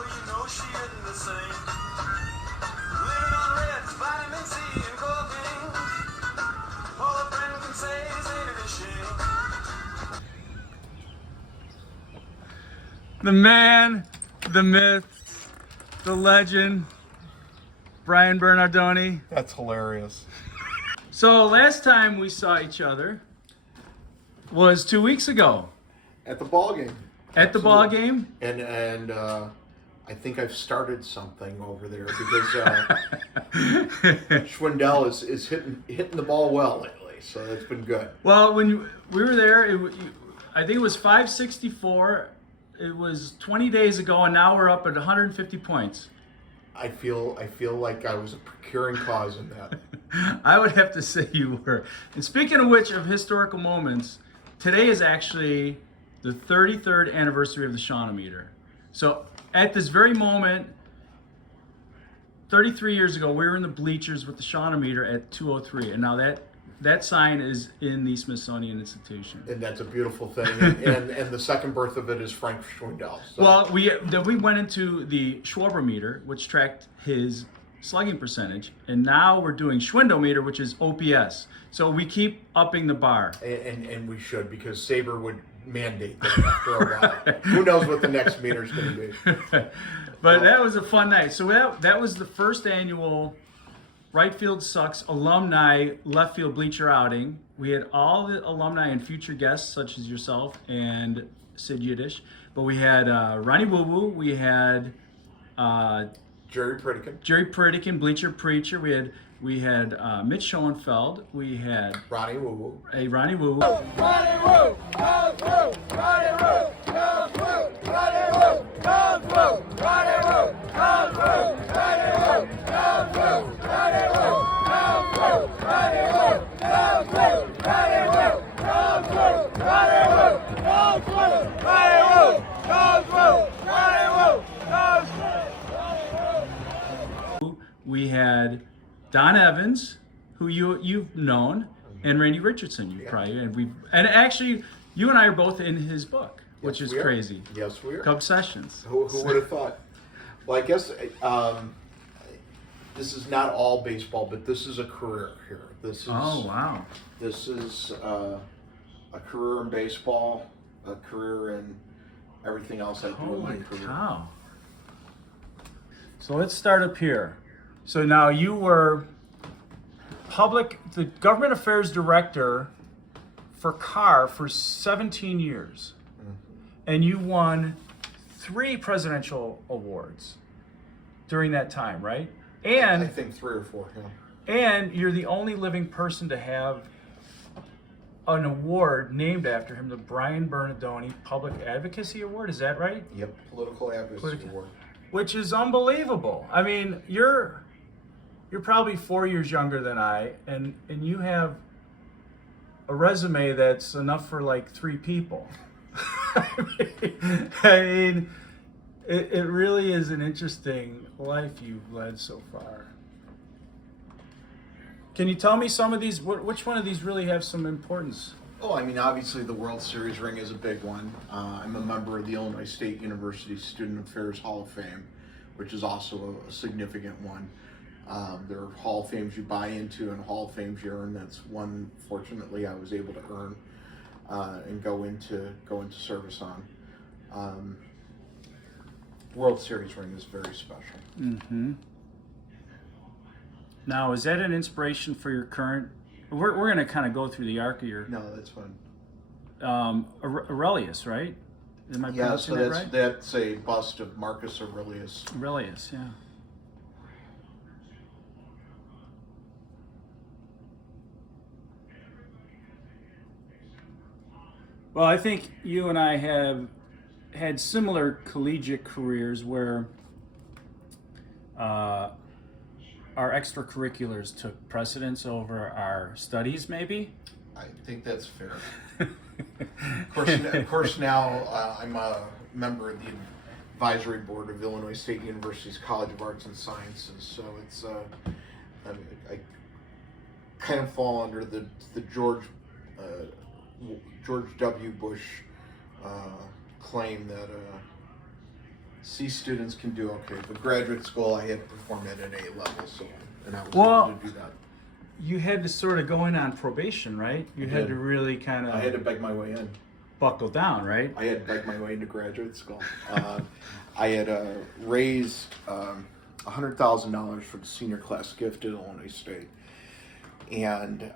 Although you know she isn't the same. Living on Reds, vitamin C and cocaine. All a friend can say is ain't it a shame. The man, the myth, the legend, Brian Bernardoni. That's hilarious. So last time we saw each other was 2 weeks ago At the ball game. at the ball game. And I think I've started something over there because Schwindel is hitting the ball well lately, so that's been good. Well, when we were there, I think it was 564. It was 20 days ago, and now we're up at 150 points. I feel like I was a procuring cause in that. I would have to say you were. And speaking of which, of historical moments, today is actually the 33rd anniversary of the Shawnometer. So at this very moment, 33 years ago, we were in the bleachers with the Shawnometer at 203, and now that sign is in the Smithsonian Institution. And that's a beautiful thing. And the second birth of it is Frank Schwindel. So. Well, we went into the Schwabermeter, which tracked his slugging percentage, and now we're doing Schwindometer, which is OPS. So we keep upping the bar. And we should, because Sabre would mandate that after a while. Who knows what the next meter is going to be. But that was a fun night. So that was the first annual Right Field Sucks alumni left field bleacher outing. We had all the alumni and future guests, such as yourself and Sid Yiddish. But we had Ronnie Woo Woo. We had Jerry Pritikin, Bleacher Preacher. We had Mitch Schoenfeld. We had Ronnie Woo Woo. Ronnie Woo Woo. Ronnie Woo! Comes Woo! Ronnie Woo! Comes Woo! Ronnie Woo! Comes Woo! Ronnie Woo! Comes Woo! Ronnie Woo! Comes Woo! Ronnie Woo! Comes Woo! Ronnie Woo! Comes Woo! Ronnie Woo! Comes Woo! Ronnie Woo! Comes Woo! Ronnie Woo! Comes Woo! Ronnie Woo! Comes Woo! We had Don Evans, who you've known, and Randy Richardson. And actually, you and I are both in his book, which is crazy. Yes, we are. Cub Sessions. Who would have thought? Well, I guess this is not all baseball, but this is a career here. This is wow. This is a career in baseball, a career in everything else I do in my Holy career. cow. So let's start up here. So now you were the government affairs director for CAR for 17 years. Mm-hmm. And you won 3 presidential awards during that time, right? And I think 3 or 4, yeah. And you're the only living person to have an award named after him, the Brian Bernardoni Public Advocacy Award. Is that right? Yep, Political Advocacy Award. Which is unbelievable. I mean, you're probably 4 years younger than I, and you have a resume that's enough for like 3 people. I mean, it really is an interesting life you've led so far. Can you tell me some of these? Which one of these really have some importance? Oh, I mean, obviously the World Series ring is a big one. I'm a member of the Illinois State University Student Affairs Hall of Fame, which is also a significant one. There are Hall of Fames you buy into and Hall of Fames you earn. That's one, fortunately, I was able to earn and go into service on. World Series ring is very special. Mm-hmm. Now, is that an inspiration for your current? We're going to kind of go through the arc of your. No, that's fine. Aurelius, right? Am I Yeah, so pronouncing that right? that's a bust of Marcus Aurelius. Aurelius, yeah. Well, I think you and I have had similar collegiate careers where our extracurriculars took precedence over our studies, maybe? I think that's fair. Of course, now I'm a member of the advisory board of Illinois State University's College of Arts and Sciences, so it's I kind of fall under the George W. Bush claim that C students can do okay, but graduate school I had to perform at an A level, so and I was Well, able to do that. You had to sort of go in on probation, right? You had to really kind I had to of beg my way in. buckle down, right? I had to beg my way into graduate school. I had raised $100,000 for the senior class gift at Illinois State, and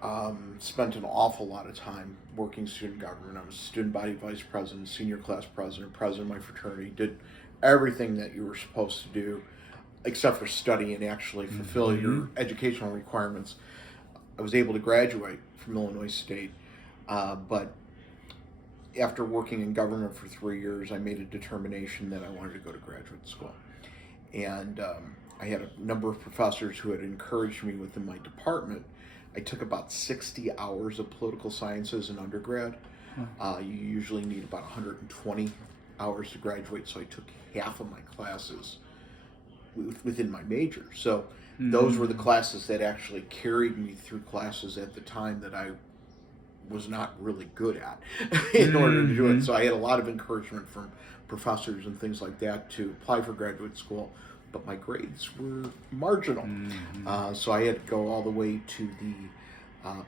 spent an awful lot of time working student government. I was student body vice president, senior class president, president of my fraternity. Did everything that you were supposed to do, except for study and actually fulfill your educational requirements. I was able to graduate from Illinois State, but after working in government for 3 years, I made a determination that I wanted to go to graduate school. And I had a number of professors who had encouraged me within my department. I took about 60 hours of political sciences in undergrad. You usually need about 120 hours to graduate, so I took half of my classes within my major. So those were the classes that actually carried me through classes at the time that I was not really good at in order to do it. So I had a lot of encouragement from professors and things like that to apply for graduate school, but my grades were marginal. So I had to go all the way to the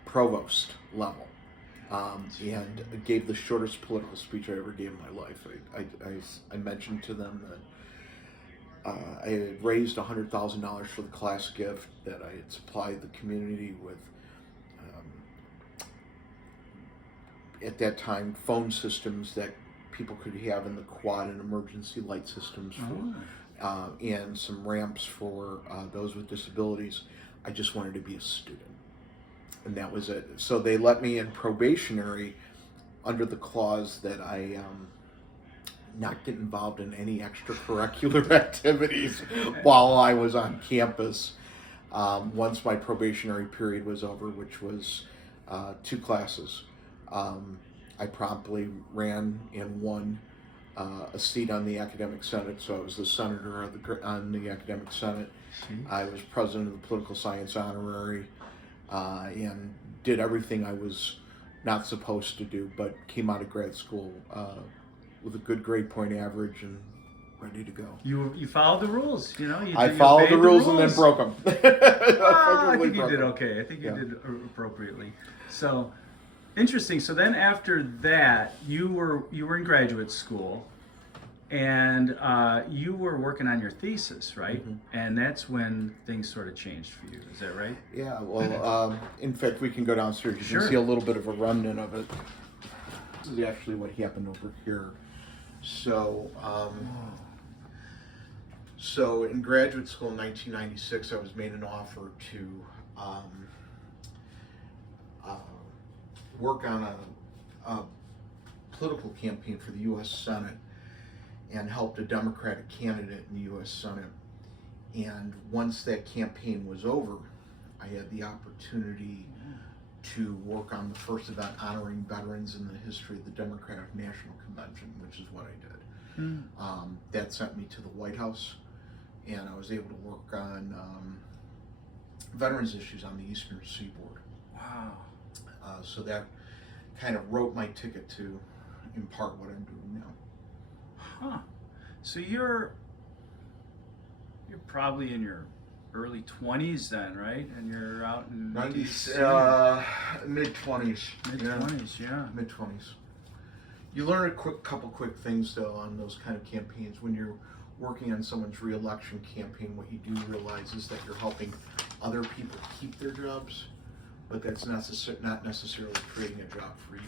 provost level, and gave the shortest political speech I ever gave in my life. I mentioned to them that I had raised $100,000 for the class gift, that I had supplied the community with, at that time, phone systems that people could have in the quad and emergency light systems for, and some ramps for those with disabilities. I just wanted to be a student, and that was it. So they let me in probationary under the clause that I not get involved in any extracurricular activities while I was on campus. Once my probationary period was over, which was 2 classes, I promptly ran and won a seat on the academic senate. So I was the senator on the academic senate. I was president of the political science honorary, and did everything I was not supposed to do, but came out of grad school with a good grade point average and ready to go. You followed the rules, you know. I followed the rules and then broke them. I think you did okay. I think you did appropriately. So interesting. So then after that, you were in graduate school, and you were working on your thesis, right? And that's when things sort of changed for you. Is that right? Yeah. Well, in fact, we can go downstairs. You can see a little bit of a remnant of it. This is actually what happened over here. So, so in graduate school in 1996, I was made an offer to work on a political campaign for the U.S. Senate and helped a Democratic candidate in the U.S. Senate. And once that campaign was over, I had the opportunity to work on the first event honoring veterans in the history of the Democratic National Convention, which is what I did. That sent me to the White House, and I was able to work on veterans issues on the Eastern Seaboard. Wow. So that kind of wrote my ticket to impart what I'm doing now. Huh. So you're probably in your early 20s then, right? And you're out in mid-20s. Mid-20s, yeah. Mid-20s. You learn a couple quick things though on those kind of campaigns. When you're working on someone's re-election campaign, what you do realize is that you're helping other people keep their jobs, but that's not necessarily creating a job for you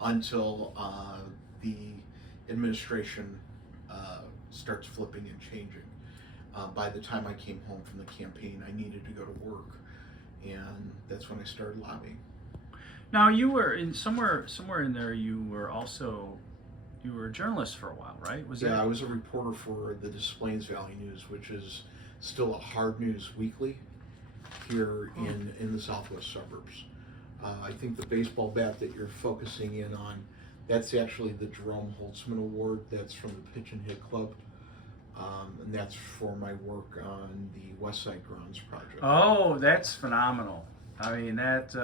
until the administration starts flipping and changing. By the time I came home from the campaign, I needed to go to work, and that's when I started lobbying. Now you were in somewhere in there. You were a journalist for a while, right? I was a reporter for the Des Plaines Valley News, which is still a hard news weekly here in the southwest suburbs. I think the baseball bat that you're focusing in on, that's actually the Jerome Holtzman Award. That's from the Pitch and Hit Club. And that's for my work on the West Side Grounds project. Oh, that's phenomenal. I mean, that,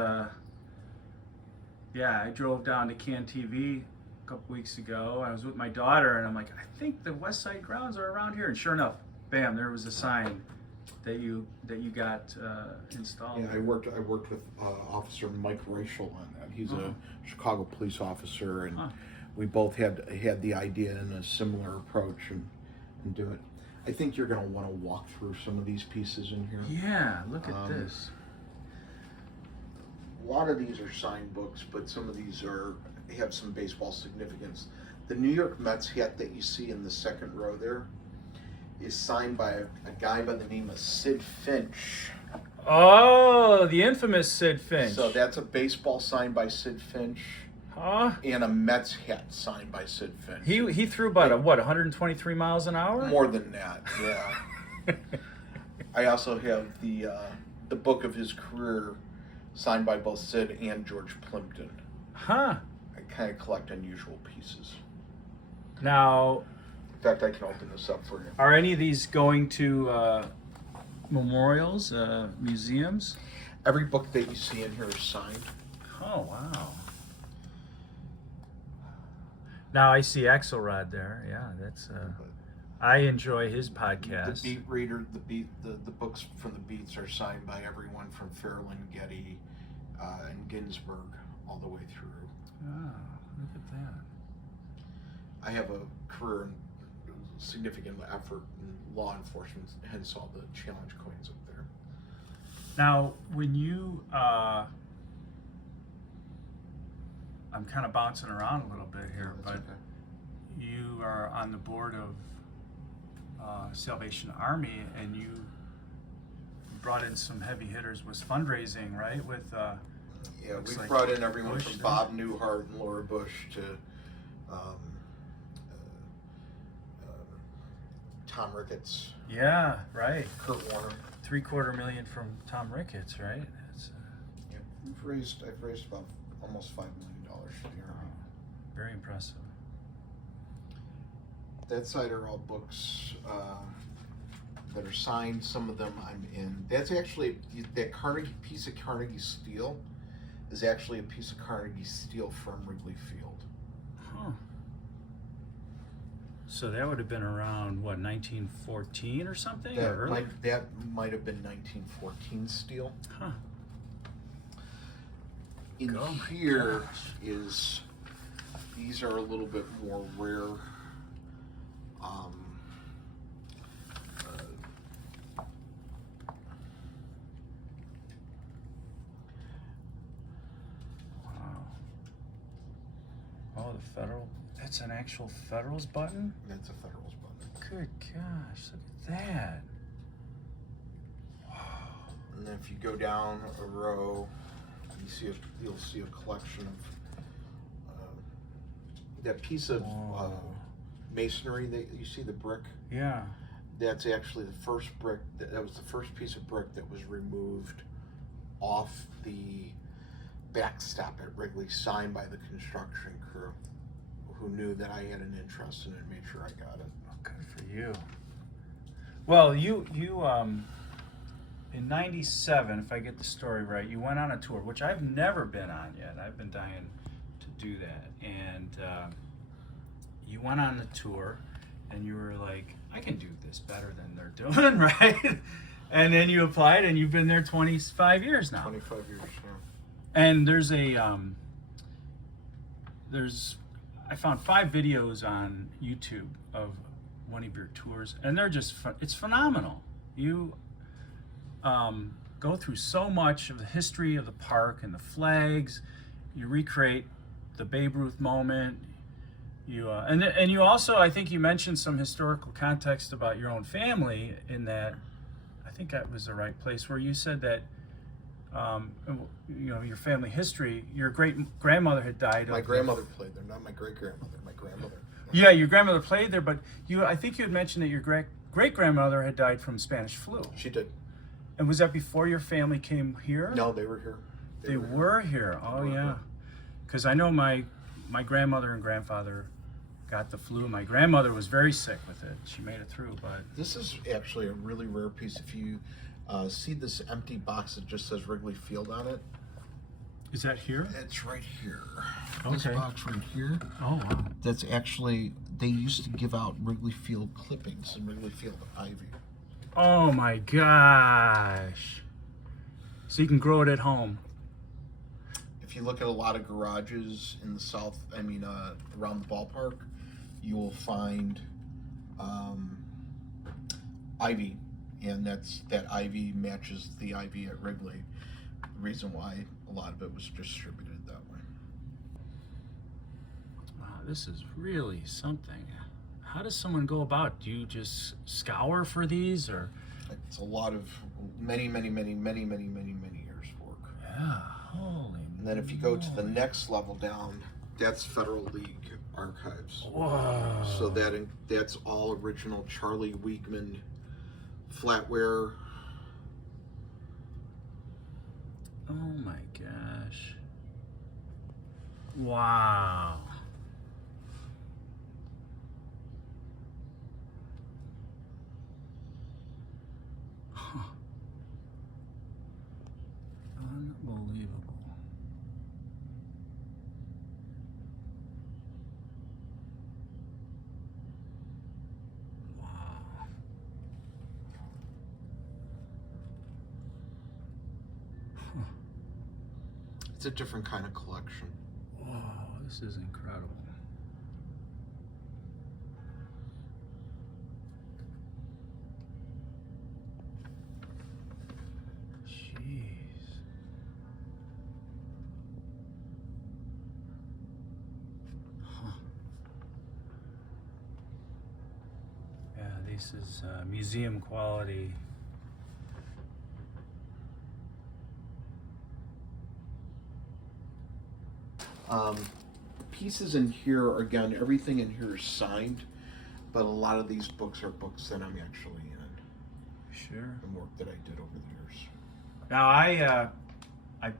I drove down to CAN TV couple weeks ago. I was with my daughter, and I'm like, I think the West Side grounds are around here. And sure enough, bam, there was a sign that you got installed. Yeah, I worked with Officer Mike Reichel on that. He's a Chicago police officer, and we both had the idea and a similar approach and do it. I think you're going to want to walk through some of these pieces in here. Yeah, look at this. A lot of these are signed books, but some of these have some baseball significance. The New York Mets hat that you see in the second row there is signed by a guy by the name of Sid Finch. Oh, the infamous Sid Finch. So that's a baseball signed by Sid Finch. Huh? And a Mets hat signed by Sid Finch. He threw about 123 miles an hour? More than that, yeah. I also have the book of his career signed by both Sid and George Plimpton. Huh. I kind of collect unusual pieces. Now, in fact, I can open this up for you. are any of these going to memorials, museums? Every book that you see in here is signed. Oh, wow. Now I see Axelrod there. Yeah, that's. I enjoy his podcast. The beat reader, the books from the beats are signed by everyone from Fairland, Getty, and Ginsburg all the way through. Oh, look at that. I have a career and significant effort in law enforcement, hence all the challenge coins up there. Now, when you, I'm kind of bouncing around a little bit here, but Okay. you are on the board of Salvation Army, and you brought in some heavy hitters with fundraising, right? With Yeah, looks we've like brought in everyone Bush from there. Bob Newhart and Laura Bush to Tom Ricketts, Yeah, right. Kurt Warner. $750,000 from Tom Ricketts, right? That's Yeah, I've raised about almost $5 million for the Army. very impressive. That side are all books that are signed. Some of them I'm in. That's actually that Carnegie piece of Carnegie steel is actually a piece of Carnegie steel from Wrigley Field. Huh. So that would have been around, what, 1914 or something? Or early? That might have been 1914 steel. Huh. In Oh my here gosh. is these are a little bit more rare. Wow. Oh, the federal. That's an actual Federals button? That's a Federals button. Good gosh, look at that. And then if you go down a row, you'll see a collection of that piece of masonry that you see, the brick. Yeah. That's actually the first brick. That was the first piece of brick that was removed off the backstop at Wrigley, signed by the construction crew, who knew that I had an interest in it and made sure I got it. Oh, good for you. Well, you in '97, if I get the story right, you went on a tour, which I've never been on yet. I've been dying to do that. And you went on the tour, and you were like, I can do this better than they're doing, right? And then you applied, and you've been there 25 years now. 25 years. Yeah. And there's I found 5 videos on YouTube of one of your tours, and they're just it's phenomenal. You go through so much of the history of the park and the flags. You recreate the Babe Ruth moment. You and you also, I think you mentioned some historical context about your own family in that. I think that was the right place where you said that. Your family history. Your great grandmother had died. My grandmother played there, not my great grandmother. My grandmother. Yeah, your grandmother played there, but I think you had mentioned that your great grandmother had died from Spanish flu. She did. And was that before your family came here? No, they were here. They were here. Oh yeah, because I know my grandmother and grandfather got the flu. My grandmother was very sick with it. She made it through, but This is actually a really rare piece. If you see this empty box that just says Wrigley Field on it, Is that here? It's right here. Okay. This box right here. Oh, wow. That's actually, they used to give out Wrigley Field clippings and Wrigley Field ivy. Oh my gosh. So you can grow it at home. If you look at a lot of garages in the south, around the ballpark, you will find ivy, and that ivy matches the ivy at Wrigley. The reason why a lot of it was distributed that way. Wow, this is really something. How does someone go about? Do you just scour for these, or? It's a lot of many years work. Yeah, holy. And then if you go to the next level down, that's Federal League Archives. Whoa. So that's all original Charlie Wiegman flatware. Oh my gosh. Wow. Huh. Unbelievable. Wow. Huh. It's a different kind of collection. Wow, this is incredible. Jeez. Huh. Yeah, this is museum quality. Pieces in here, again, everything in here is signed, but a lot of these books are books that I'm actually in. Sure. And work that I did over the years. Now I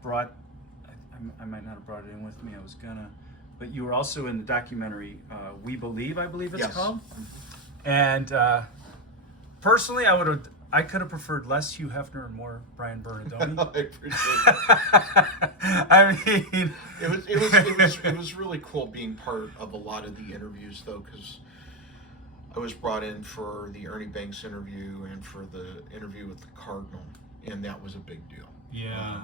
brought, I might not have brought it in with me. I was gonna, but you were also in the documentary We Believe, I believe it's Yes. called. And personally, I could have preferred less Hugh Hefner and more Brian Bernardoni. I appreciate that. I mean, It was really cool being part of a lot of the interviews, though, because I was brought in for the Ernie Banks interview and for the interview with the Cardinal, and that was a big deal. Yeah.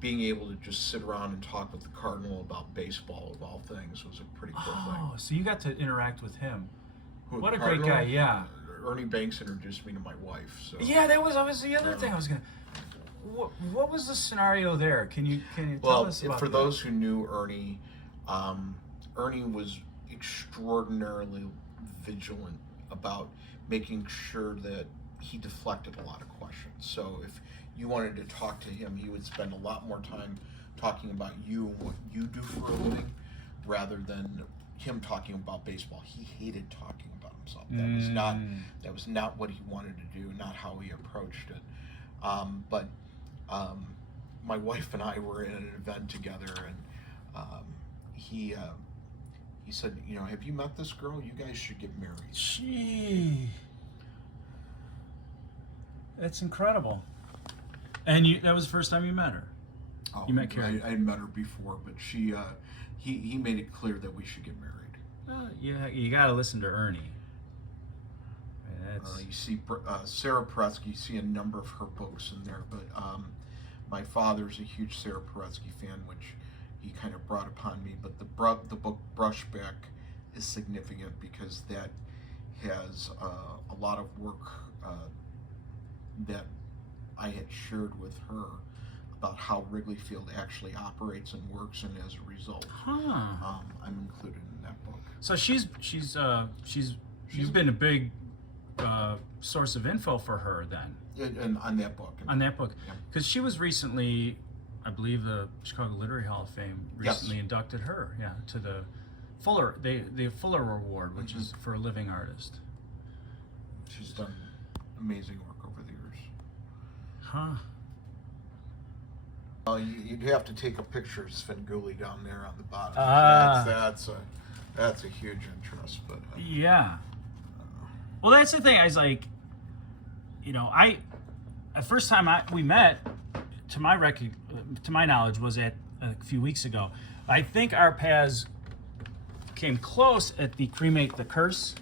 Being able to just sit around and talk with the Cardinal about baseball of all things was a pretty cool oh, thing. so you got to interact with him. Who, What the a great Cardinal? guy, yeah. Ernie Banks introduced me to my wife. So Yeah, that was the other thing I was gonna. What was the scenario there? Can you tell us about for that? those who knew Ernie, Ernie was extraordinarily vigilant about making sure that he deflected a lot of questions. So if you wanted to talk to him, he would spend a lot more time talking about you and what you do for a living, rather than him talking about baseball. He hated talking about himself. That was not what he wanted to do, not how he approached it. But my wife and I were in an event together, and he said, have you met this girl? You guys should get married. Gee, that's incredible. And that was the first time you met her. Oh, You met Carrie. I had met her before, but he made it clear that we should get married. Yeah, you got to listen to Ernie. That's You see Sarah Paretsky, you see a number of her books in there, but my father's a huge Sarah Paretsky fan, which he kind of brought upon me. But the book Brushback is significant because that has a lot of work that I had shared with her about how Wrigley Field actually operates and works, and as a result, I'm included in that book. So she's been a big source of info for her then. And on that book. On that book, Yeah. because she was recently, I believe, the Chicago Literary Hall of Fame recently inducted her, to the Fuller Award, which is for a living artist. She's done amazing work over the years. Huh. You'd have to take a picture of Svengoolie down there on the bottom. That's a huge interest, but Yeah. Well, that's the thing. I was like, the first time we met to my knowledge, was at a few weeks ago. I think our paths came close at the Cremate the Curse.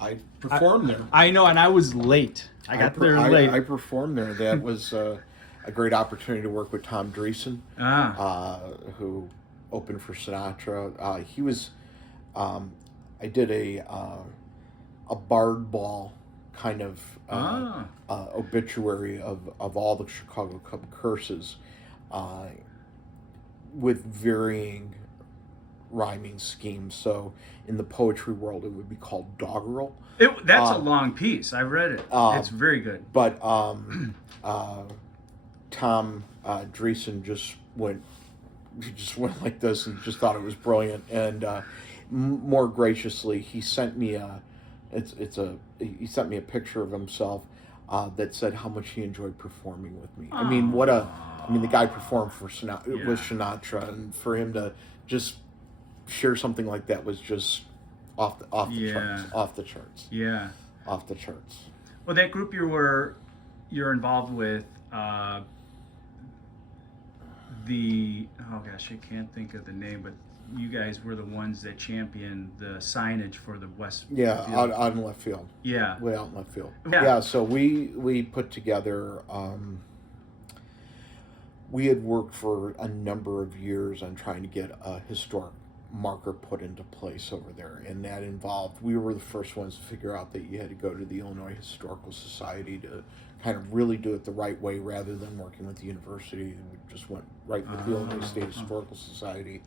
I performed there. I know, and I was late. I got there late. I performed there. That was a great opportunity to work with Tom Dreesen, who opened for Sinatra. He was. I did a Bard Ball kind of obituary of all the Chicago Cub curses, with varying rhyming schemes. So in the poetry world, it would be called doggerel. That's a long piece. I read it. It's very good. But Tom Dreesen just went like this and just thought it was brilliant. And more graciously, he sent me a picture of himself that said how much he enjoyed performing with me. I mean, the guy performed for Sinatra, with Sinatra, and for him to just share something like that was just off the charts. Yeah. Off the charts. Well, that group you're involved with, I can't think of the name, but you guys were the ones that championed the signage for the West. Yeah, out in left field. Yeah. Way out in left field. Yeah. So we put together. We had worked for a number of years on trying to get a historic marker put into place over there, and that involved, we were the first ones to figure out that you had to go to the Illinois Historical Society to kind of really do it the right way rather than working with the university. We just went right with the Illinois State Historical Society.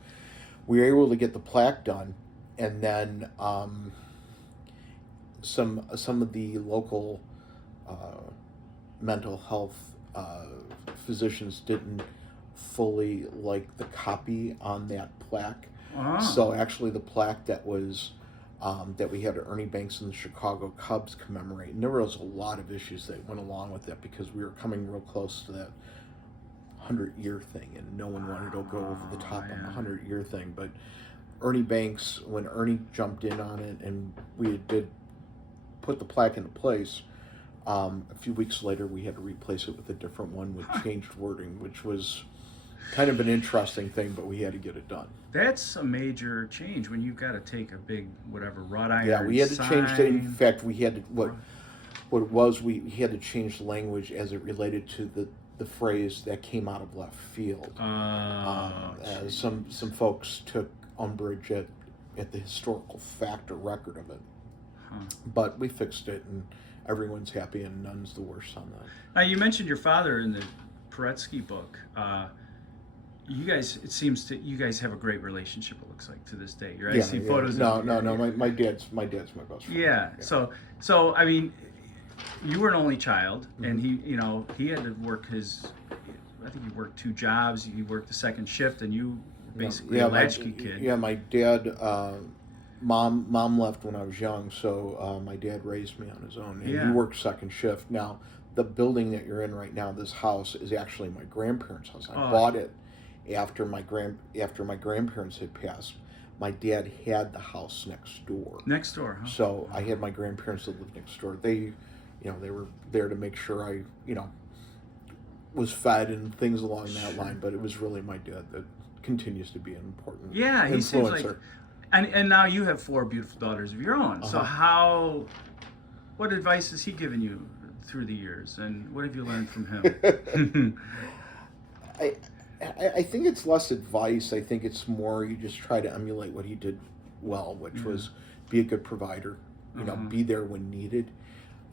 We were able to get the plaque done, and then some of the local mental health physicians didn't fully like the copy on that plaque. So actually the plaque that was that we had Ernie Banks and the Chicago Cubs commemorate, and there was a lot of issues that went along with that because we were coming real close to that 100-year thing, and no one wanted to go over the top on the 100-year thing. But Ernie Banks, when Ernie jumped in on it and we did put the plaque into place, a few weeks later we had to replace it with a different one with changed wording, which was kind of an interesting thing, but we had to get it done. That's a major change when you've got to take a big wrought iron. Yeah, we had to change it. In sign. fact, we had to what it was. We had to change the language as it related to the phrase that came out of left field. Some folks took umbrage at the historical fact or record of it, but we fixed it, and everyone's happy, and none's the worse on that. Now, you mentioned your father in the Paretsky book. You guys, it seems to you guys have a great relationship. It looks like to this day. I see photos. No. My dad's my best friend. Yeah. So I mean, you were an only child, and he had to work I think he worked 2 jobs. He worked the second shift, and you were basically a latchkey kid. Yeah, my dad, mom left when I was young, so my dad raised me on his own, and he worked second shift. Now, the building that you're in right now, this house, is actually my grandparents' house. I bought it after my grandparents had passed. My dad had the house next door. Next door, huh? So I had my grandparents that lived next door. They were there to make sure I, was fed and things along that line. But it was really my dad that continues to be an important influencer. He seems like, and now you have 4 beautiful daughters of your own. So what advice has he given you through the years, and what have you learned from him? I think it's less advice. I think it's more you just try to emulate what he did well, which was be a good provider, be there when needed.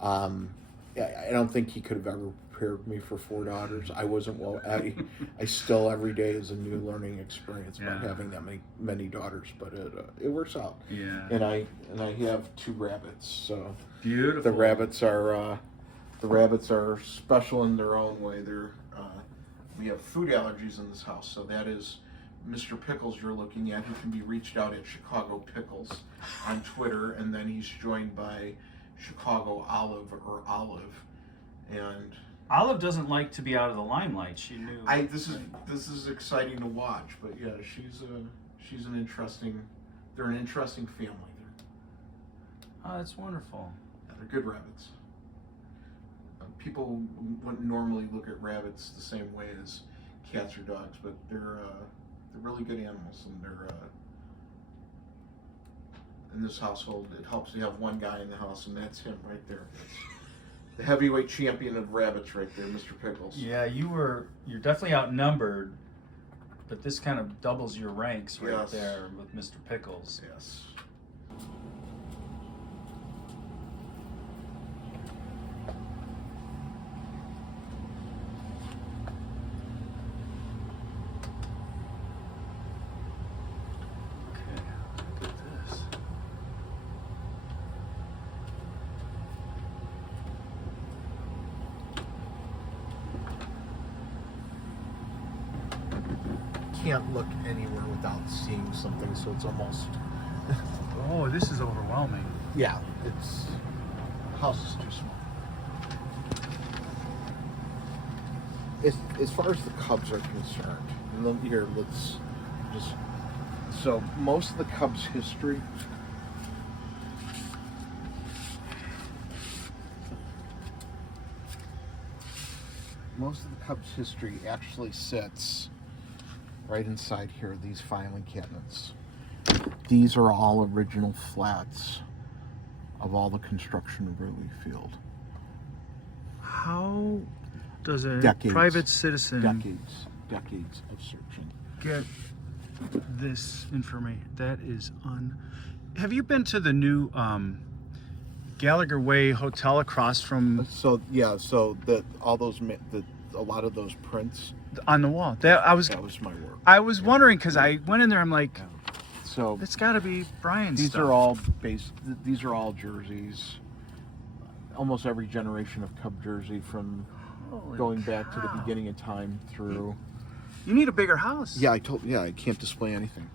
I don't think he could have ever prepared me for 4 daughters. I wasn't I still every day is a new learning experience about having that many daughters, but it works out. Yeah. And I have 2 rabbits, so beautiful. The rabbits are special in their own way. We have food allergies in this house, so that is Mr. Pickles you're looking at, who can be reached out at Chicago Pickles on Twitter, and then he's joined by Chicago Olive or Olive, and Olive doesn't like to be out of the limelight. She knew. This is exciting to watch, but yeah, she's an interesting. They're an interesting family. Oh, that's wonderful. They're good rabbits. people wouldn't normally look at rabbits the same way as cats or dogs, but they're really good animals, and they're in this household. It helps to have one guy in the house, and that's him right there. That's the heavyweight champion of rabbits right there, Mr. Pickles. Yeah, you're definitely outnumbered, but this kind of doubles your ranks right Yes. there with Mr. Pickles. Yes. Okay, look at this. Can't look anywhere without seeing something, so it's almost Oh, this is overwhelming. yeah. It's the house is too small. As far as the Cubs are concerned, and here let's just so most of the Cubs history. Most of the Cubs history actually sits right inside here, these filing cabinets. These are all original flats of all the construction of Wrigley Field. How does a Decades. private citizen Decades of searching. get this information? That is Have you been to the new Gallagher Way Hotel across from So yeah, so that all those a lot of those prints, on the wall? That was my work. I was wondering because I went in there. I'm like, So it's got to be Brian's these stuff. are all these are all jerseys. Almost every generation of Cub jersey from Holy going back to the cow. beginning of time through. You need a bigger house. Yeah, I can't display anything.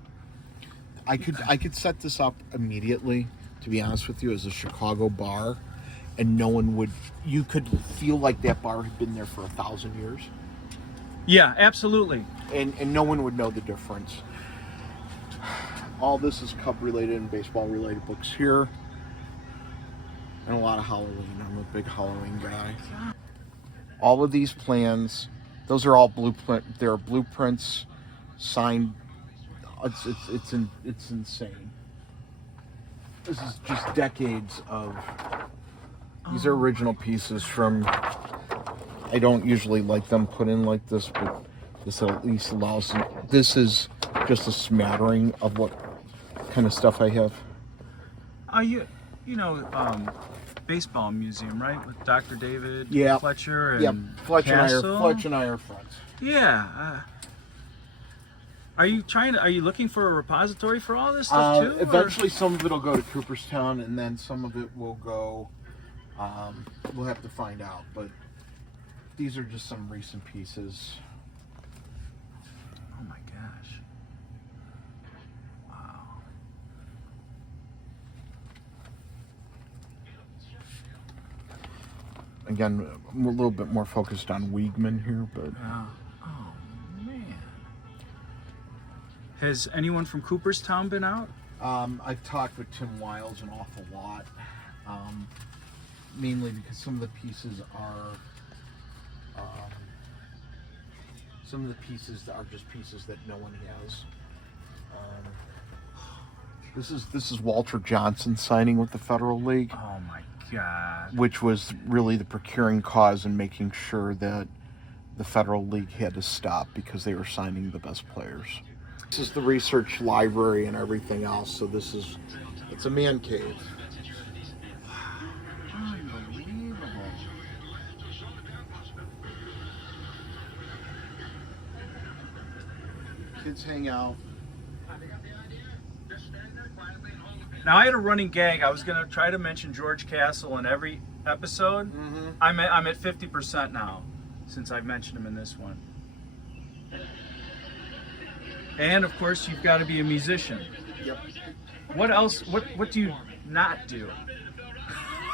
I could set this up immediately, to be honest with you, as a Chicago bar, and no one would. You could feel like that bar had been there for 1,000 years, Yeah, absolutely. and no one would know the difference. All this is Cub related and baseball related books here, and a lot of Halloween. I'm a big Halloween guy. All of these plans, those are all blueprint. They're blueprints signed. It's insane. This is just decades of. These are original pieces from. I don't usually like them put in like this, but this at least allows. This is just a smattering of what kind of stuff I have. Baseball museum, right? With Dr. David Yeah. Fletcher and Yep, Fletch Castle? and I are friends. Yeah. Are you looking for a repository for all this stuff too? or- Eventually, some of it will go to Cooperstown, and then some of it will go. We'll have to find out, but these are just some recent pieces. Oh my gosh. Wow. Again, I'm a little bit more focused on Wiegman here, but Oh man. Has anyone from Cooperstown been out? I've talked with Tim Wiles an awful lot, mainly because some of the pieces are just pieces that no one has. This is Walter Johnson signing with the Federal League, Oh my god. which was really the procuring cause in making sure that the Federal League had to stop because they were signing the best players. This is the research library and everything else, so it's a man cave. Unbelievable. Kids hang out. Now I had a running gag. I was gonna try to mention George Castle in every episode. Mm-hmm. I'm at 50% now, since I've mentioned him in this one. And of course, you've got to be a musician. Yep. What else? What do you not do?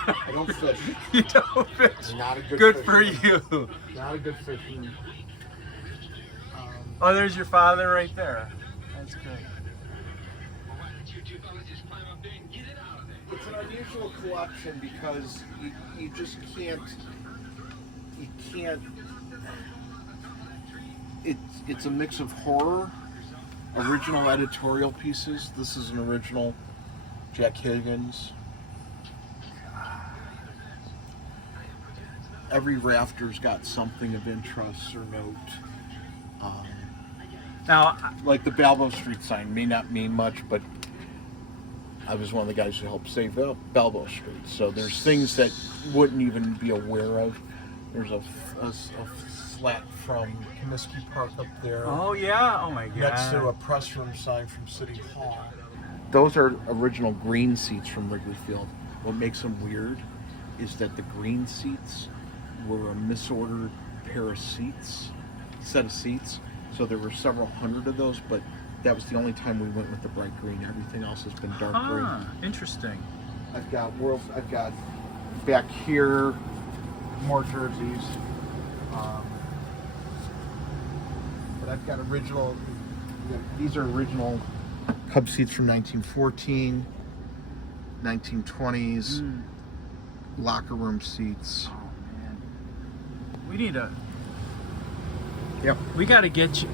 I don't fish. You don't fish. Not a good Good fisherman. for you. Not a good fisherman. Oh, there's your father right there. That's great. It's an unusual collection because you just can't. you can't. It's a mix of horror, original editorial pieces. This is an original Jack Higgins. Every rafter's got something of interest or note. Now, Like the Balboa Street sign may not mean much, but I was one of the guys who helped save Balboa Street. So there's things that wouldn't even be aware of. There's a flat from Comiskey Park up there. oh yeah, oh my god. Next to a press room sign from City Hall. Those are original green seats from Wrigley Field. What makes them weird is that the green seats were a misordered set of seats. So there were several hundred of those, but that was the only time we went with the bright green. Everything else has been dark green. Interesting. I've got back here more jerseys. But I've got original. These are original Cub seats from 1914, 1920s, locker room seats. Oh man, we need a. Yep. We got to get you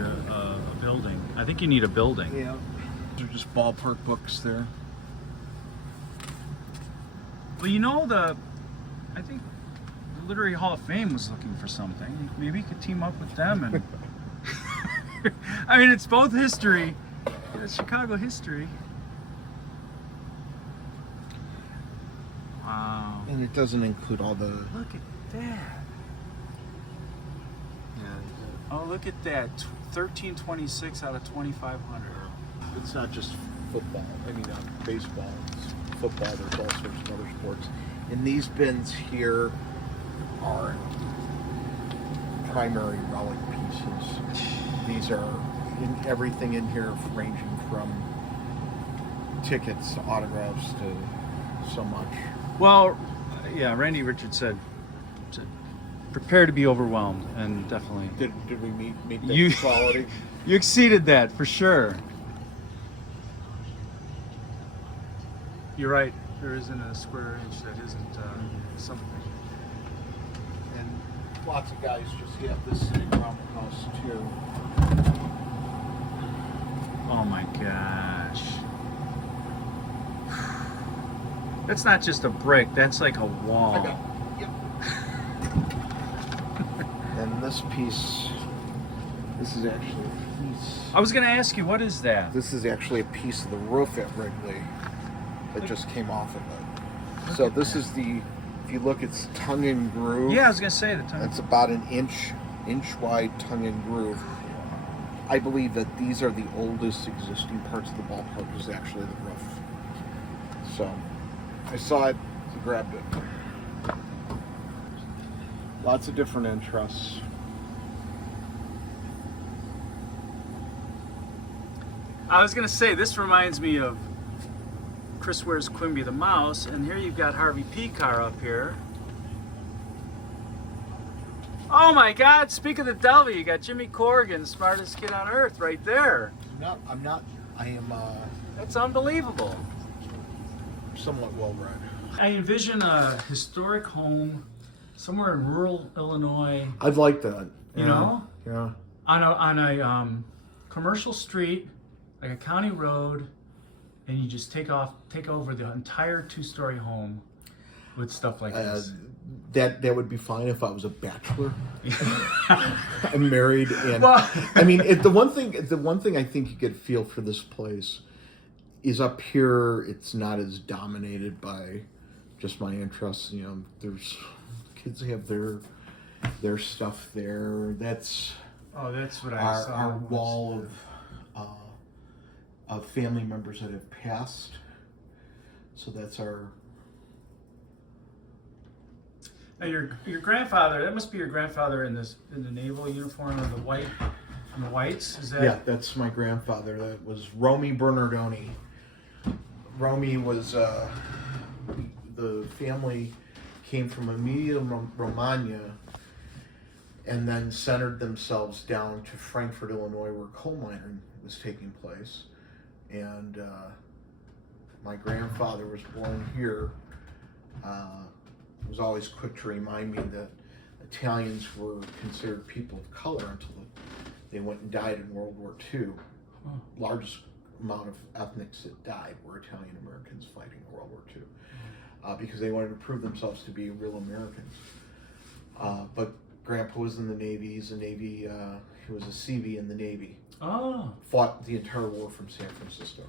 a building. I think you need a building. Yeah. These are just ballpark books there. Well, I think the Literary Hall of Fame was looking for something. Maybe you could team up with them and. I mean, it's both history. It's Chicago history. Wow. And it doesn't include all the. Look at that. Yeah. Oh, look at that. 1326 out of 2,500. It's not just football. I mean, baseball. It's football. There's all sorts of other sports. And these bins here are primary relic pieces. These are everything in here, ranging from tickets to autographs to so much. Well, yeah, Randy Richards said prepare to be overwhelmed, and definitely. Did we meet that quality? You exceeded that for sure. You're right. There isn't a square inch that isn't something. And lots of guys just have this sitting around the house too. Oh my gosh. That's not just a brick, that's like a wall. Yep. And this piece, this is actually a piece. I was going to ask you, what is that? This is actually a piece of the roof at Wrigley that just came off of it. So this is the, if you look, it's tongue and groove. Yeah, I was going to say the tongue. It's about an inch wide tongue and groove. I believe that these are the oldest existing parts of the ballpark is actually the roof. So I saw it, grabbed it. Lots of different interests. I was going to say, this reminds me of Chris Ware's Quimby the Mouse, and here you've got Harvey Picar up here. Oh my God, speak of the devil, you got Jimmy Corrigan, smartest kid on earth, right there. I am That's unbelievable. somewhat well read. I envision a historic home somewhere in rural Illinois, I'd like that. you know, Yeah. on a commercial street, like a county road, and you just take over the entire 2-story home with stuff like this. That would be fine if I was a bachelor. I'm married, and Well- I mean, the one thing I think you get a feel for this place is up here. It's not as dominated by just my interests. You know, there's kids have their stuff there. That's That's what I our saw. our wall of family members that have passed. So that's our. Now your grandfather, that must be your grandfather in the naval uniform and the whites. Is that? Yeah, that's my grandfather. That was Romy Bernardoni. Romy was the family came from Emilia Romagna and then centered themselves down to Frankfort, Illinois, where coal mining was taking place. And my grandfather was born here. Was always quick to remind me that Italians were considered people of color until they went and died in World War II. Largest amount of ethnics that died were Italian Americans fighting in World War II because they wanted to prove themselves to be real Americans. But Grandpa was in the Navy. He's a Navy. He was a Seavey in the Navy. Oh. Fought the entire war from San Francisco.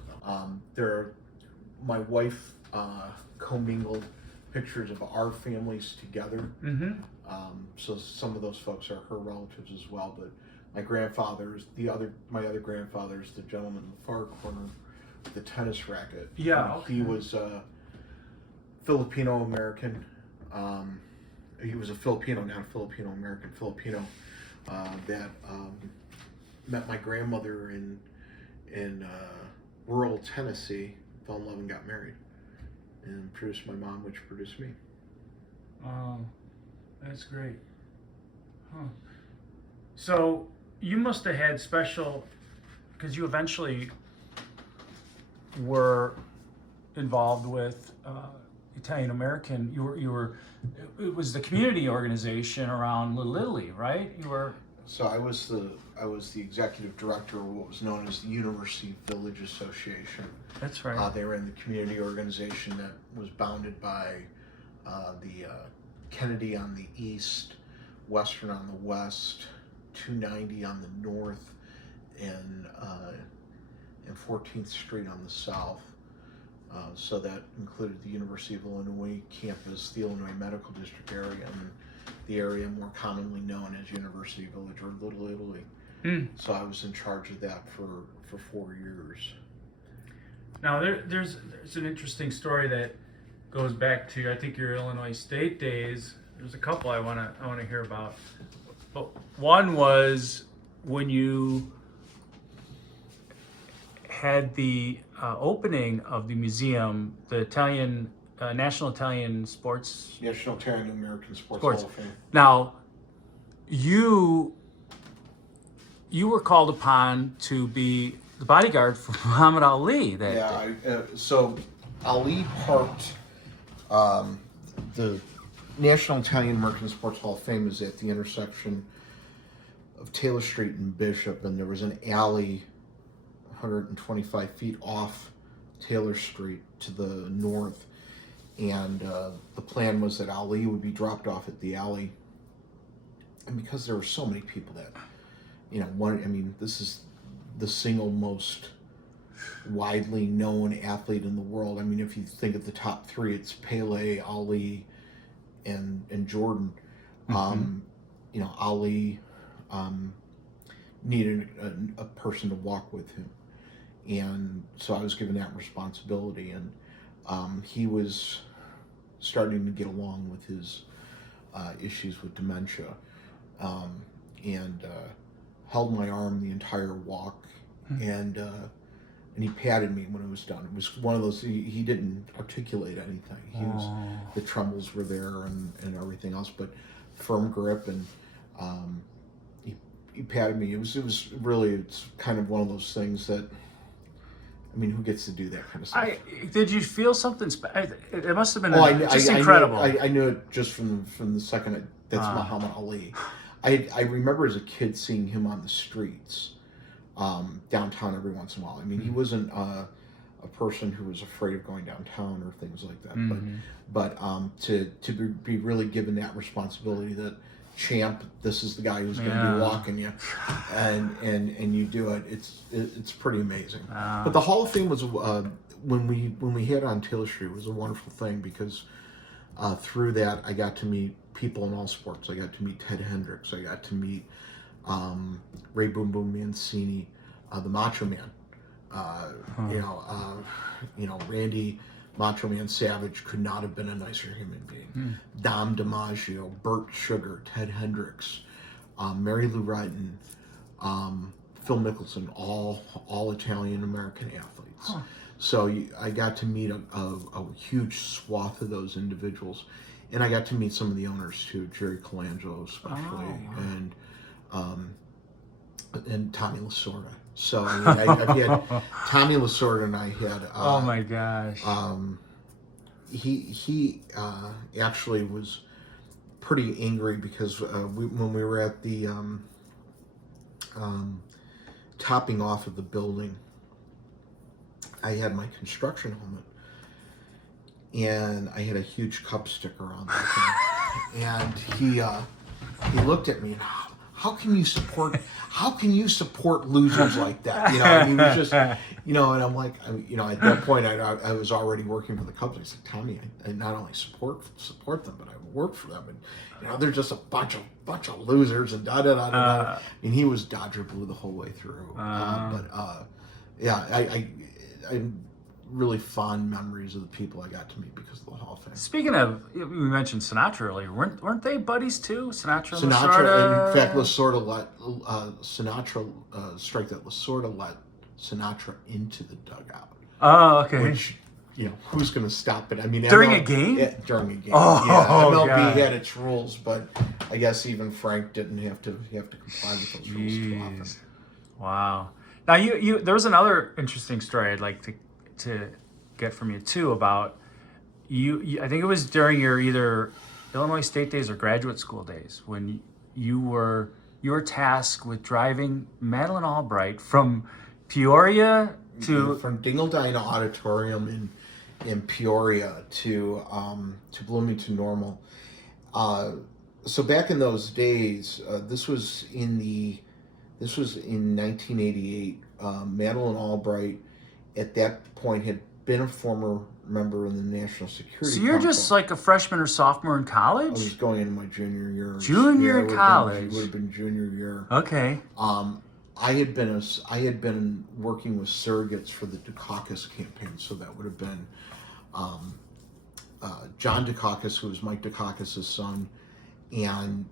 My wife commingled pictures of our families together. Mm-hmm. So some of those folks are her relatives as well. But my grandfather's my other grandfather's the gentleman in the far corner with the tennis racket. Yeah. Okay. He was Filipino American. He was a Filipino, not a Filipino American, Filipino that met my grandmother in rural Tennessee, fell in love and got married, and produced my mom, which produced me. Oh, that's great. Huh. So you must have had special, because you eventually were involved with Italian American. You were. It was the community organization around Little Italy, right? You were. So I was the executive director of what was known as the University Village Association. That's right. They were in the community organization that was bounded by the Kennedy on the east, Western on the west, 290 on the north, and 14th Street on the south. So that included the University of Illinois campus, the Illinois Medical District area, and the area more commonly known as University Village or Little Italy. Mm. So I was in charge of that for 4 years. Now there's an interesting story that goes back to, I think, your Illinois State days. There's a couple I wanna hear about. But one was when you had the opening of the museum, the Italian National Italian Sports. National Italian American Sports Sports. Hall of Fame. Now, you were called upon to be the bodyguard for Muhammad Ali that day. Yeah, so Ali parked, the National Italian American Sports Hall of Fame is at the intersection of Taylor Street and Bishop, and there was an alley 125 feet off Taylor Street to the north, and the plan was that Ali would be dropped off at the alley, and because there were so many people that, this is the single most widely known athlete in the world. I mean, if you think of the top three, it's Pele, Ali, and Jordan. Mm-hmm. Ali needed a person to walk with him, and so I was given that responsibility, and he was starting to get along with his issues with dementia, and held my arm the entire walk, and he patted me when it was done. It was one of those, he didn't articulate anything. The trembles were there and everything else, but firm grip, and he patted me. It was really, it's kind of one of those things that, I mean, who gets to do that kind of stuff? Did you feel something special? It must have been incredible. I knew it just from the second that's Muhammad Ali. I remember as a kid seeing him on the streets downtown every once in a while. I mean, he wasn't a person who was afraid of going downtown or things like that. Mm-hmm. But to be really given that responsibility that, champ, this is the guy who's going to be walking you, and you do it. It's pretty amazing. But the Hall of Fame was when we had it on Taylor Street, it was a wonderful thing because through that I got to meet people in all sports. I got to meet Ted Hendricks. I got to meet Ray Boom Boom Mancini, the Macho Man. Randy Macho Man Savage could not have been a nicer human being. Dom DiMaggio, Burt Sugar, Ted Hendricks, Mary Lou Retton, Phil Mickelson, all Italian American athletes. So I got to meet a huge swath of those individuals, and I got to meet some of the owners too, Jerry Colangelo especially, and Tommy Lasorda. So I mean, I've had Tommy Lasorda, and I had. Oh my gosh. He actually was pretty angry because when we were at the topping off of the building, I had my construction helmet, and I had a huge cup sticker on that thing. And he looked at me and, how can you support losers like that? You know, and he was just, you know, and I'm like, you know, at that point I was already working for the Cubs. I said, Tommy, I not only support them, but I work for them, and you know, they're just a bunch of losers and da da da da. And he was Dodger blue the whole way through. Yeah, I really fond memories of the people I got to meet because of the Hall of Fame. Speaking of, we mentioned Sinatra earlier. Weren't they buddies too? Sinatra, and in fact, Lasorda let Sinatra strike that. Lasorda let Sinatra into the dugout. Oh, okay. Which, you know, who's going to stop it? I mean, during a game? Yeah, during a game. Oh, yeah, MLB God. had its rules, but I guess even Frank didn't have to comply with those rules too often. Wow. Now you there was another interesting story I'd like to get from you too about you. I think it was during your either Illinois State days or graduate school days when you were tasked with driving Madeleine Albright from Peoria to from Dingledine Auditorium in Peoria to Bloomington Normal. So back in those days, this was in 1988. Madeleine Albright at that point had been a former member of the National Security So you're Council. just like a freshman or sophomore in college? I was going into my junior year. Junior it college. Would have been junior year. Okay. I had been working with surrogates for the Dukakis campaign, so that would have been John Dukakis, who was Mike Dukakis' son, and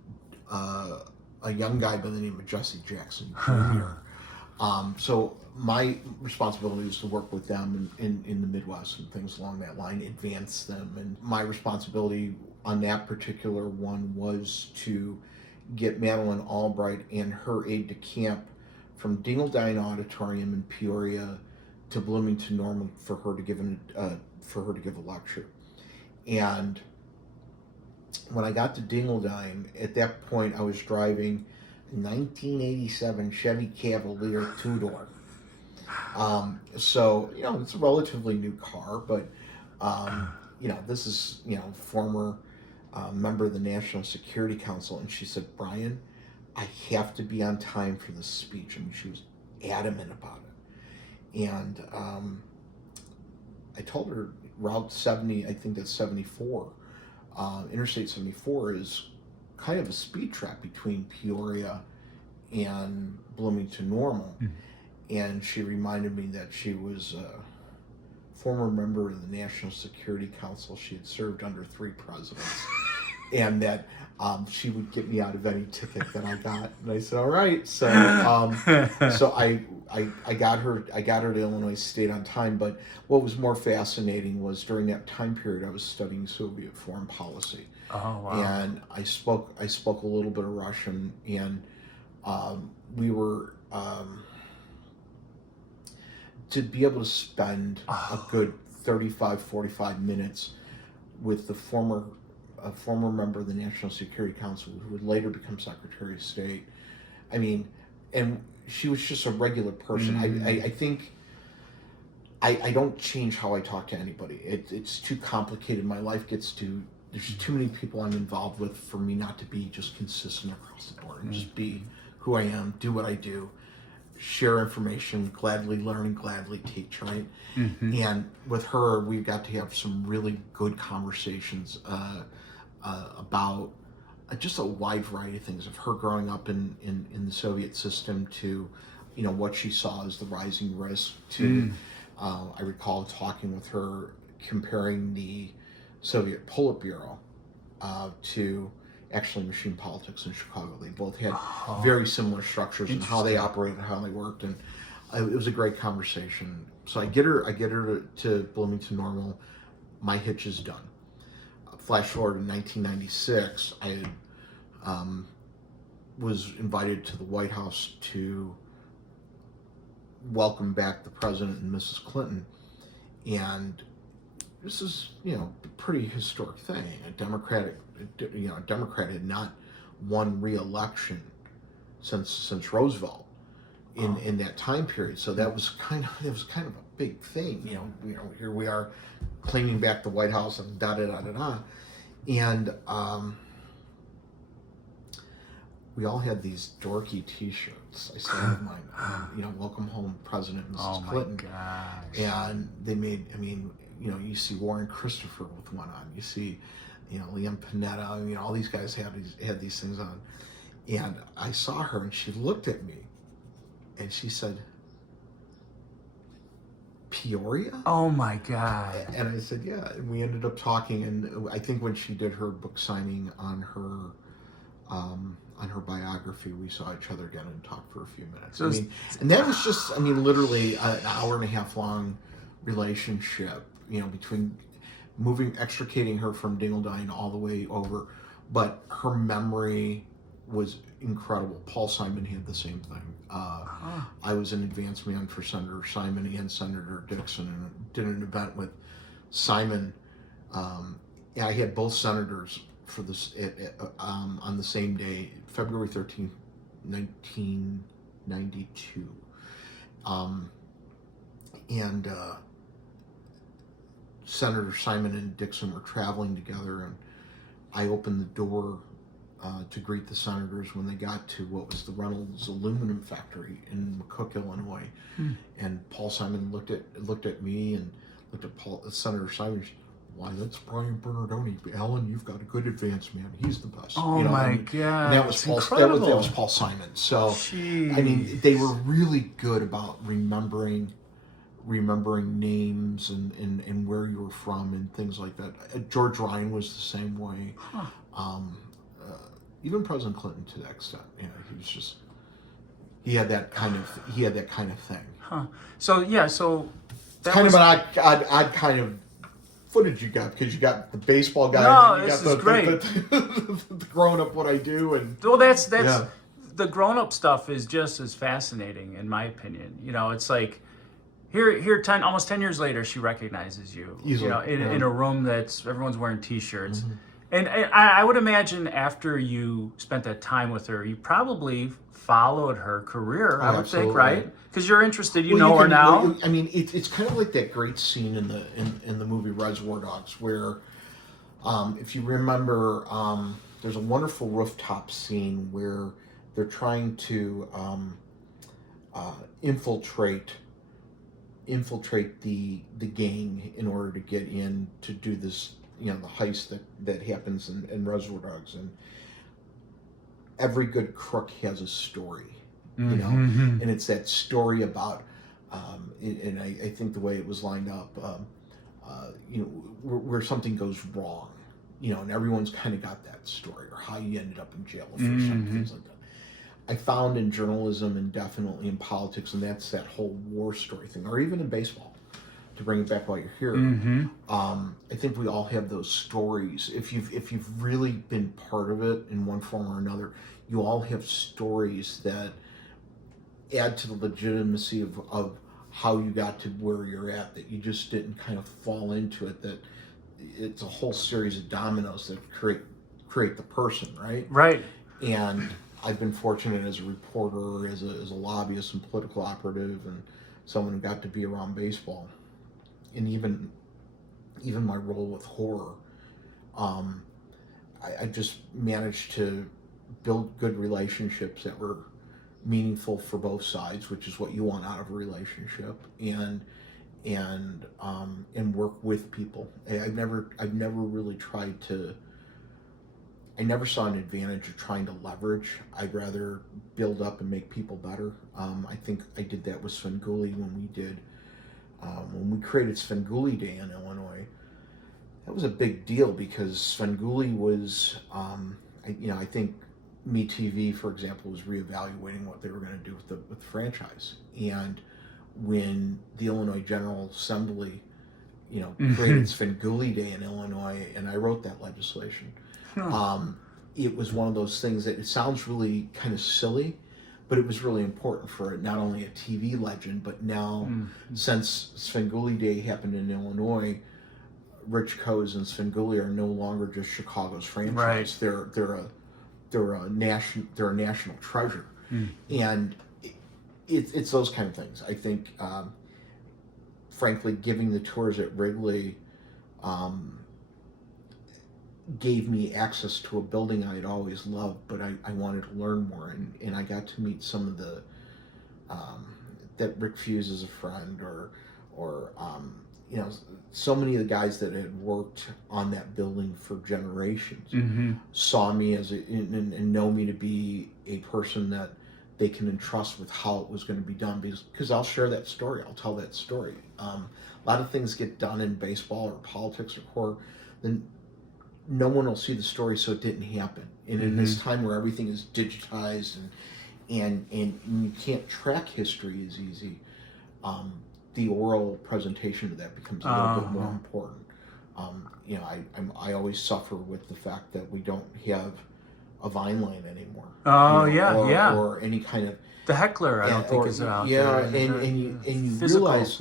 a young guy by the name of Jesse Jackson Jr. So my responsibility is to work with them in the Midwest and things along that line, advance them. And my responsibility on that particular one was to get Madeleine Albright and her aide-de-camp from Dingledine Auditorium in Peoria to Bloomington Normal for her to give a lecture. And when I got to Dingledine, at that point I was driving a 1987 Chevy Cavalier two-door. So, you know, it's a relatively new car, but, you know, this is, you know, former member of the National Security Council. And she said, Brian, I have to be on time for this speech. I mean, she was adamant about it. And I told her Route 70, I think that's 74, Interstate 74 is kind of a speed trap between Peoria and Bloomington Normal. Mm-hmm. And she reminded me that she was a former member of the National Security Council. She had served under 3 presidents. And that she would get me out of any ticket that I got. And I said, all right. So so I got her to Illinois State on time. But what was more fascinating was during that time period I was studying Soviet foreign policy. Oh, wow. And I spoke a little bit of Russian, and we were to be able to spend a good 45 minutes with the former member of the National Security Council who would later become Secretary of State. I mean, and she was just a regular person. I think I don't change how I talk to anybody. It's too complicated. My life gets too, there's too many people I'm involved with for me not to be just consistent across the board and just be who I am, do what I do, share information, gladly learn and gladly teach, right? Mm-hmm. And with her, we got to have some really good conversations about just a wide variety of things, of her growing up in the Soviet system to, you know, what she saw as the rising risk to, I recall talking with her, comparing the Soviet Politburo to actually machine politics in Chicago. They both had very similar structures and how they operated, how they worked, and it was a great conversation. So I get her to Bloomington Normal. My hitch is done. Flash forward in 1996, I had, was invited to the White House to welcome back the President and Mrs. Clinton, and this is, a pretty historic thing. A Democrat had not won re-election since Roosevelt in that time period. So that was kind of a big thing. Here we are claiming back the White House and da da da da da, and we all had these dorky T-shirts. I still have mine. Welcome home, President and Mrs. Clinton. Gosh. And they made. You see Warren Christopher with one on. You see, Liam Panetta. All these guys had these things on. And I saw her, and she looked at me, and she said, "Peoria?" Oh my God. And I said, "Yeah." And we ended up talking, and I think when she did her book signing on her biography, we saw each other again and talked for a few minutes. So and that was just, literally an hour and a half long relationship, between extricating her from Dingledine all the way over. But her memory was incredible. Paul Simon had the same thing. I was an advance man for Senator Simon and Senator Dixon, and did an event with Simon. I had both senators for this on the same day, February 13th, 1992. Senator Simon and Dixon were traveling together, and I opened the door to greet the senators when they got to what was the Reynolds aluminum factory in McCook, Illinois. And Paul Simon looked at me and looked at Senator Simon. "Why, that's Brian Bernardoni. Alan, you've got a good advance man. He's the best." Oh my God! And that was Paul. That was Paul Simon. So Jeez. they were really good about remembering names and where you were from and things like that. George Ryan was the same way. Even President Clinton, to that extent. He was just, he had that kind of thing. Huh. So that Kind was of an odd kind of footage you got, because you got the baseball guy. No, and you this got is great. The growing up what I do, and Well, that's Yeah. the grown-up stuff is just as fascinating, in my opinion. It's like here, almost 10 years later, she recognizes you. Easily, in a room that's everyone's wearing T-shirts, and I would imagine after you spent that time with her, you probably followed her career. I would think, absolutely. right? Because you're interested. You Well, know her now. It's kind of like that great scene in the movie Reservoir Dogs, where, if you remember, there's a wonderful rooftop scene where they're trying to infiltrate the gang in order to get in to do this, the heist that happens in Reservoir Dogs. And every good crook has a story, and it's that story about, and I think the way it was lined up, where something goes wrong, and everyone's kind of got that story, or how you ended up in jail for some things like that. I found in journalism and definitely in politics, and that's that whole war story thing, or even in baseball, to bring it back while you're here. I think we all have those stories. If you've really been part of it in one form or another, you all have stories that add to the legitimacy of how you got to where you're at, that you just didn't kind of fall into it, that it's a whole series of dominoes that create the person, right? Right. And I've been fortunate as a reporter, as a lobbyist and political operative, and someone who got to be around baseball, and even my role with horror. I just managed to build good relationships that were meaningful for both sides, which is what you want out of a relationship, and work with people. I've never really tried to. I never saw an advantage of trying to leverage. I'd rather build up and make people better. I think I did that with Svengoolie when we created Svengoolie Day in Illinois. That was a big deal because Svengoolie was, I think MeTV, for example, was reevaluating what they were going to do with the franchise. And when the Illinois General Assembly, created Svengoolie Day in Illinois, and I wrote that legislation. It was one of those things that it sounds really kind of silly, but it was really important for not only a TV legend, but now since Svengoolie Day happened in Illinois, Rich Co's and Svengoolie are no longer just Chicago's franchise. Right. They're a national treasure, and it's those kind of things. I think, frankly, giving the tours at Wrigley gave me access to a building I'd always loved, but I wanted to learn more, and I got to meet some of the that Rick Fuse is a friend, or you know, so many of the guys that had worked on that building for generations saw me as and know me to be a person that they can entrust with how it was going to be done, because I'll share that story, I'll tell that story. A lot of things get done in baseball or politics or core, then no one will see the story, so it didn't happen. And in this time where everything is digitized and you can't track history as easy, the oral presentation of that becomes a little bit more important. You know, I always suffer with the fact that we don't have a Vine line anymore. Oh, you know, yeah. Or any kind of The heckler, I don't think is out yeah, there. and you Physical, realize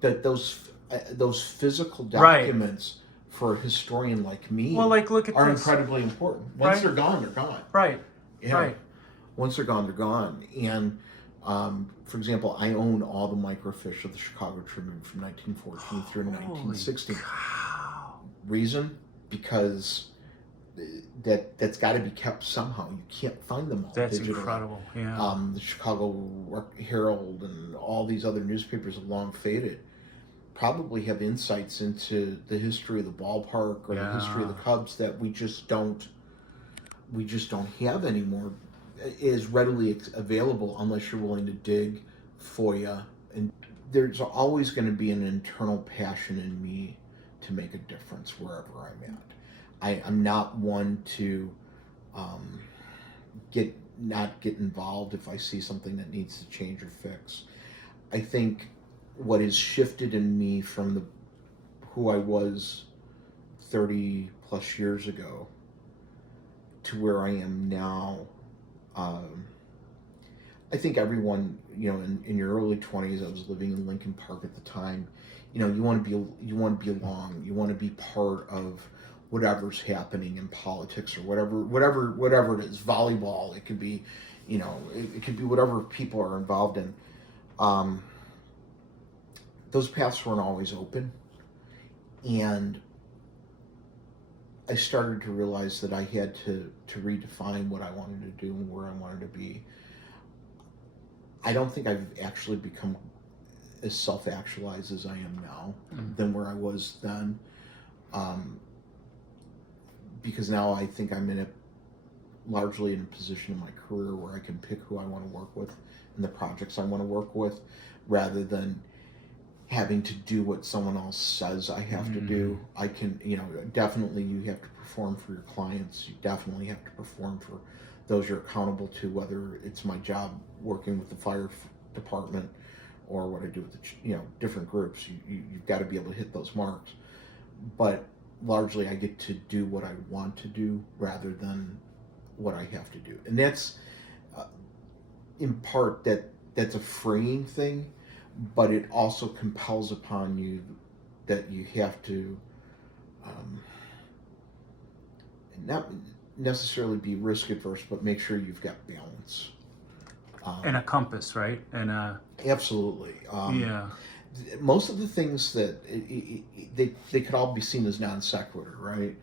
that those physical documents for a historian like me look at are this. incredibly important. Once they're gone, they're gone. Right. Yeah. Right. Once they're gone, they're gone. And for example, I own all the microfiche of the Chicago Tribune from 1914 through 1916. Wow. Reason? Because that's got to be kept somehow. You can't find them all. That's digitally. incredible. Yeah. The Chicago Herald and all these other newspapers have long faded. Probably have insights into the history of the ballpark or the history of the Cubs that we just don't have anymore, is readily available unless you're willing to dig, FOIA, and there's always going to be an internal passion in me to make a difference wherever I'm at. I'm not one to not get involved if I see something that needs to change or fix. I think what has shifted in me from who I was 30 plus years ago to where I am now, I think everyone, you know, in your early 20s, I was living in Lincoln Park at the time. You know, you want to be along, you want to be part of whatever's happening in politics or whatever it is, volleyball. It could be, you know, it could be whatever people are involved in. Those paths weren't always open, and I started to realize that I had to redefine what I wanted to do and where I wanted to be. I don't think I've actually become as self-actualized as I am now than where I was then, because now I think I'm largely in a position in my career where I can pick who I want to work with and the projects I want to work with, rather than having to do what someone else says I have to do. I can, you know, definitely you have to perform for your clients. You definitely have to perform for those you're accountable to, whether it's my job working with the fire department or what I do with the, you know, different groups. You've got to be able to hit those marks. But largely I get to do what I want to do rather than what I have to do. And that's in part that's a freeing thing, but it also compels upon you that you have to not necessarily be risk adverse, but make sure you've got balance. And a compass, right? And absolutely. yeah. Most of the things that they could all be seen as non sequitur, right?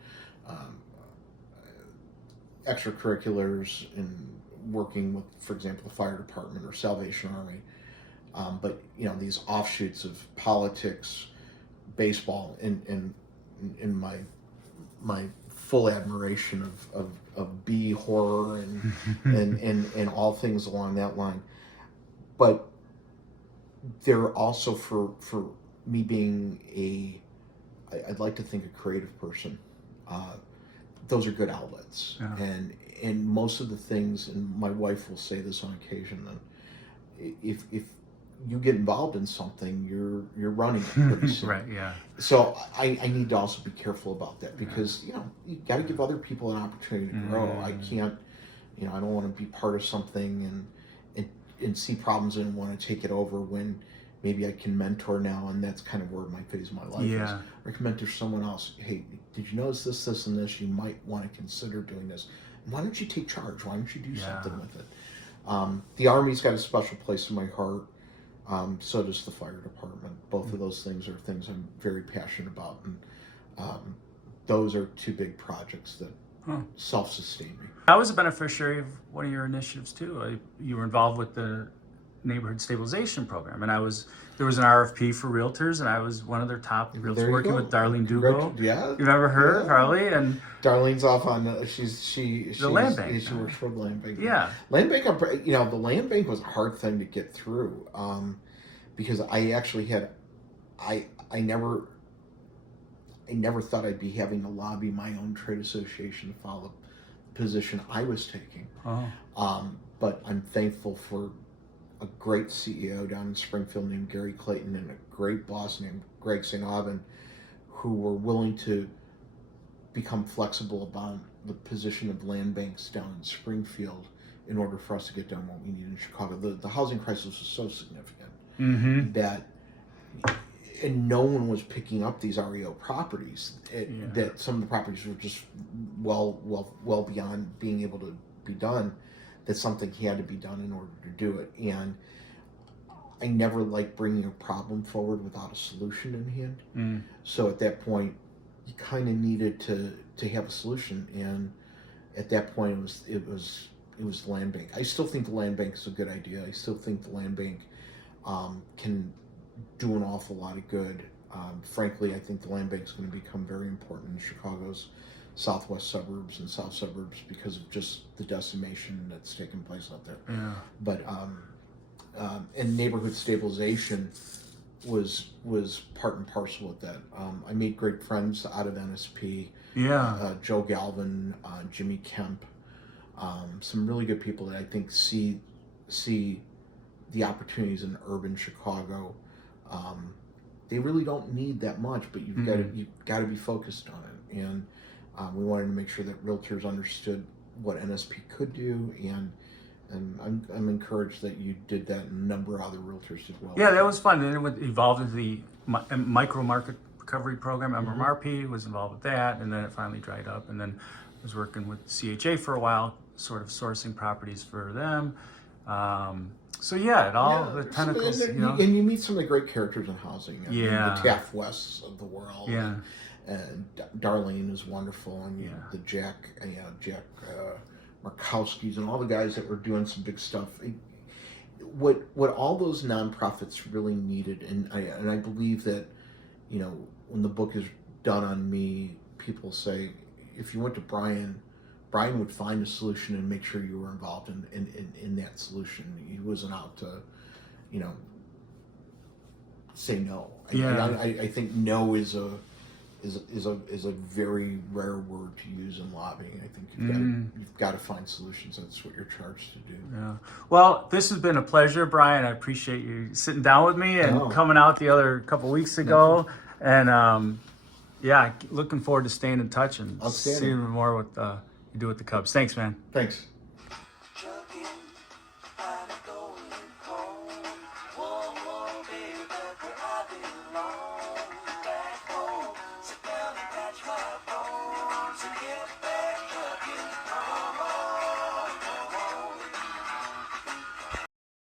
Extracurriculars and working with, for example, the fire department or Salvation Army. But you know, these offshoots of politics, baseball, and my full admiration of B horror and all things along that line. But they're also for me being I'd like to think a creative person. Those are good outlets, and most of the things, and my wife will say this on occasion, that if you get involved in something, you're running it pretty soon. Right, yeah. So I need to also be careful about that, because you know, you got to give other people an opportunity to grow. I can't, you know, I don't want to be part of something and see problems and want to take it over when maybe I can mentor now, and that's kind of where my phase of my life is. Yeah. Or I can mentor someone else. Hey, did you notice this, this, and this? You might want to consider doing this. Why don't you take charge? Why don't you do something with it? The Army's got a special place in my heart. So does the fire department. Both of those things are things I'm very passionate about, and those are two big projects that self-sustain me. I was a beneficiary of one of your initiatives too. You were involved with the neighborhood stabilization program, and there was an RFP for realtors, and I was one of their top realtors working with Darlene Dugo. Yeah, you remember her, Harley? And Darlene's off on she's the land bank. She works for the land bank. Yeah, land bank. You know, the land bank was a hard thing to get through because I actually had I never thought I'd be having to lobby my own trade association to follow the position I was taking. But I'm thankful for a great CEO down in Springfield named Gary Clayton and a great boss named Greg St. Aubin, who were willing to become flexible about the position of land banks down in Springfield in order for us to get done what we need in Chicago. The housing crisis was so significant that, and no one was picking up these REO properties. That some of the properties were just well beyond being able to be done. That something had to be done in order to do it. And I never liked bringing a problem forward without a solution in hand. So at that point, you kind of needed to have a solution. And at that point, it was the land bank. I still think the land bank is a good idea. I still think the land bank can do an awful lot of good. Frankly, I think the land bank is going to become very important in Chicago's southwest suburbs and south suburbs because of just the decimation that's taken place out there. But and neighborhood stabilization was part and parcel with that. I made great friends out of NSP. Joe Galvin, Jimmy Kemp, some really good people that I think see the opportunities in urban Chicago. They really don't need that much, but you've got to be focused on it. And we wanted to make sure that realtors understood what NSP could do, and I'm encouraged that you did that, and a number of other realtors did well. Yeah, that was fun. And it evolved into the micro market recovery program. MMRP was involved with that, and then it finally dried up. And then I was working with CHA for a while, sort of sourcing properties for them. So the tentacles, and you meet some of the great characters in housing. I mean, the Taft Wests of the world. And Darlene is wonderful, and the Jack Markowski's and all the guys that were doing some big stuff. What all those nonprofits really needed, and I believe that, when the book is done on me, people say if you went to Brian would find a solution and make sure you were involved in that solution. He wasn't out to, say no. I think no is a very rare word to use in lobbying. I think you've got to find solutions. That's what you're charged to do. Yeah. Well, this has been a pleasure, Brian. I appreciate you sitting down with me and coming out the other couple weeks ago. And looking forward to staying in touch and seeing more what you do with the Cubs. Thanks, man. Thanks.